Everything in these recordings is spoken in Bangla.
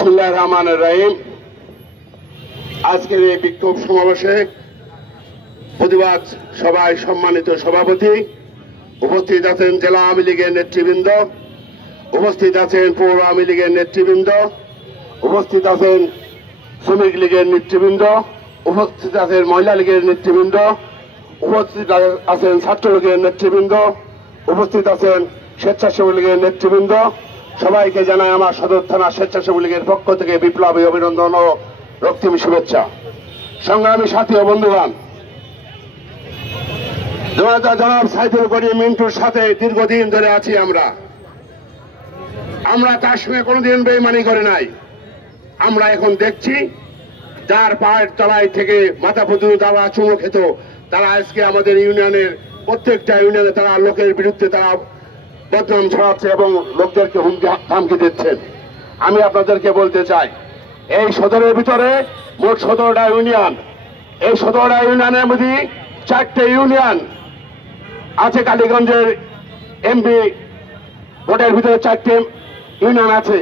বিসমিল্লাহির রহমানির রহিম। আজকের এই বিক্ষোভ সমাবেশে প্রতিবাদ সভায় সম্মানিত সভাপতি, উপস্থিত আছেন জেলা আওয়ামী লীগের নেতৃবৃন্দ, উপস্থিত আছেন পৌর আওয়ামী লীগের নেতৃবৃন্দ, উপস্থিত আছেন শ্রমিক লীগের নেতৃবৃন্দ, উপস্থিত আছেন মহিলা লীগের নেতৃবৃন্দ, উপস্থিত আছেন ছাত্রলীগের নেতৃবৃন্দ, উপস্থিত আছেন স্বেচ্ছাসেবক লীগের নেতৃবৃন্দ। সবাইকে জানাই আমার সদর থানা স্বেচ্ছাসেবক লীগের পক্ষ থেকে বিপ্লবী অভিনন্দন ও রক্তিম শুভেচ্ছা। সংগ্রামী সাথী ও বন্ধুগণ, জনাব সাইদুল করিম মিন্টুর সাথে দীর্ঘদিন ধরে আছি। আমরা তার সঙ্গে কোনোদিন বেইমানি করে নাই। আমরা এখন দেখছি যার পায়ের তলায় থেকে মাথা পর্যন্ত তারা চুমো খেত, তারা আজকে আমাদের ইউনিয়নের প্রত্যেকটা ইউনিয়নে তারা লোকের বিরুদ্ধে তারা বদনাম ছড়াচ্ছে এবং লোকদেরকে হুমকি দিচ্ছেন। আমি আপনাদেরকে বলতে চাই, এই সদরের ভিতরে মোট 17টা ইউনিয়ন। এই 17টা ইউনিয়নের মধ্যে 4টে ইউনিয়ন আছে। কালীগঞ্জের এমপি ভোটের ভিতরে 4টে ইউনিয়ন আছে।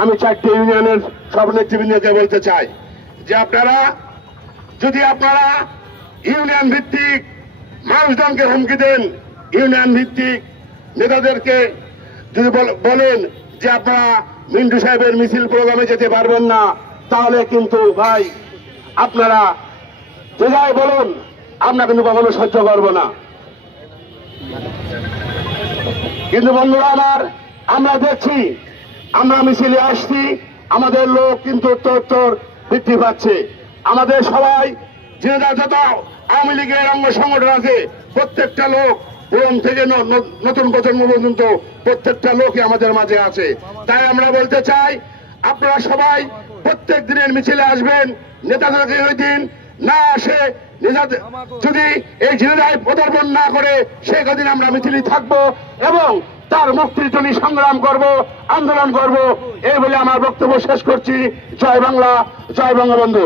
আমি 4টে ইউনিয়নের সব নেতৃবৃন্দকে বলতে চাই যে আপনারা ইউনিয়ন ভিত্তিক মানুষজনকে হুমকি দেন, ইউনিয়ন ভিত্তিক নেতাদেরকে যদি বলেন যে আপনারা মিন্টু সাহেবের মিছিল প্রোগ্রামে যেতে পারবেন না, তাহলে কিন্তু ভাই আপনারা যে যাই বলুন, আমরা কিন্তু কখনো সহ্য করব না। কিন্তু বন্ধুরা আমার, আমরা দেখছি, আমরা মিছিলে আসছি, আমাদের লোক কিন্তু উত্তর বৃদ্ধি পাচ্ছে। আমাদের সবাই যত আওয়ামী লীগের অঙ্গ সংগঠন আছে, প্রত্যেকটা লোক পুরন থেকে নতুন প্রজন্ম পর্যন্ত প্রত্যেকটা লোকই আমাদের মাঝে আছে। তাই আমরা বলতে চাই, আপনারা সবাই প্রত্যেক দিনের মিছিলে আসবেন। নেতাদেরকে ওই দিন না আসে, যদি এই ঝিনাইদহে পদার্পণ না করে সেই কদিন আমরা মিছিলে থাকবো এবং তার মুক্তির জন্য সংগ্রাম করব, আন্দোলন করব। এই বলে আমার বক্তব্য শেষ করছি। জয় বাংলা, জয় বঙ্গবন্ধু।